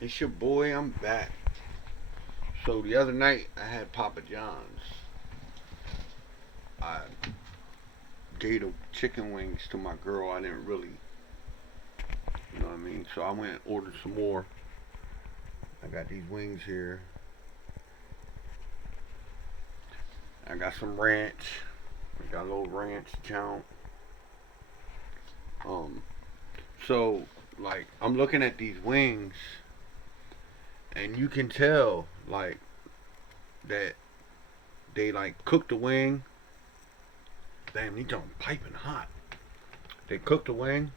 It's your boy, I'm back. So the other night I had Papa John's. I gave the chicken wings to my girl. I didn't really, you know what I mean? So I went and ordered some more. I got these wings here. I got some ranch. I got a little ranch junk. Um, so like I'm looking at these wings, and you can tell like that they like cooked the wing. Damn, these don't piping hot. They cooked the wing.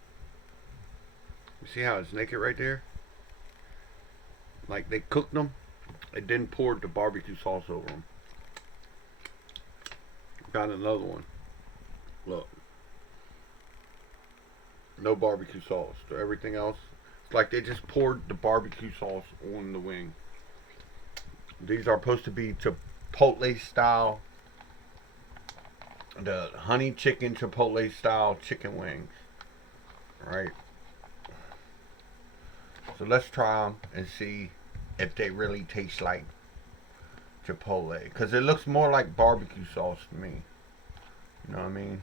You see how it's naked right there? Like they cooked them and then poured the barbecue sauce over them. Got another one. Look, no barbecue sauce. Everything else, it's like they just poured the barbecue sauce on the wing. These are supposed to be Chipotle style, the honey chicken Chipotle style chicken wings. All right. So let's try them and see if they really taste like Chipotle. Because it looks more like barbecue sauce to me. You know what I mean?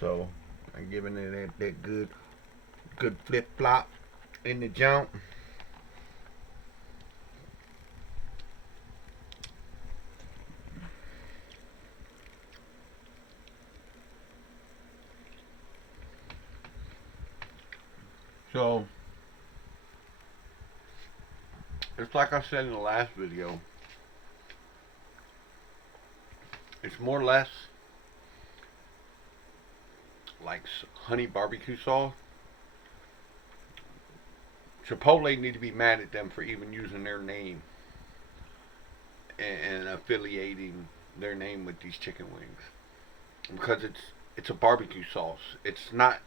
So I'm giving it that good flip flop in the jump. So it's like I said in the last video. It's more or less like honey barbecue sauce. Chipotle need to be mad at them for even using their name and affiliating their name with these chicken wings because it's a barbecue sauce. It's not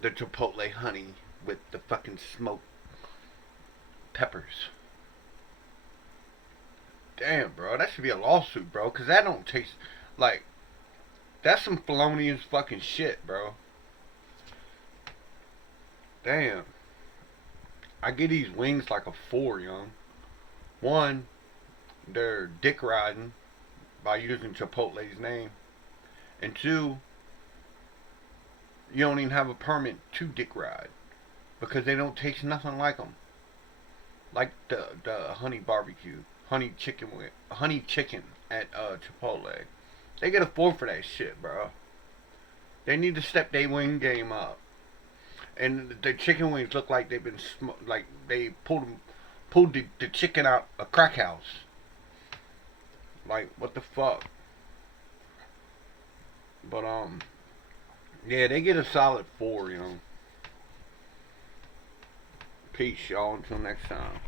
the Chipotle honey with the fucking smoked peppers. Damn, bro, that should be a lawsuit, bro, because that don't taste like that's some felonious fucking shit, bro. Damn, I get these wings like a four, young. One, they're dick riding by using Chipotle's name, and two, you don't even have a permit to dick ride because they don't taste nothing like them. Like the honey barbecue, honey chicken at Chipotle. They get a four for that shit, bro. They need to step their wing game up. And the chicken wings look like they've been like they pulled the chicken out a crack house. Like what the fuck? But yeah, they get a solid four. Peace, y'all. Until next time.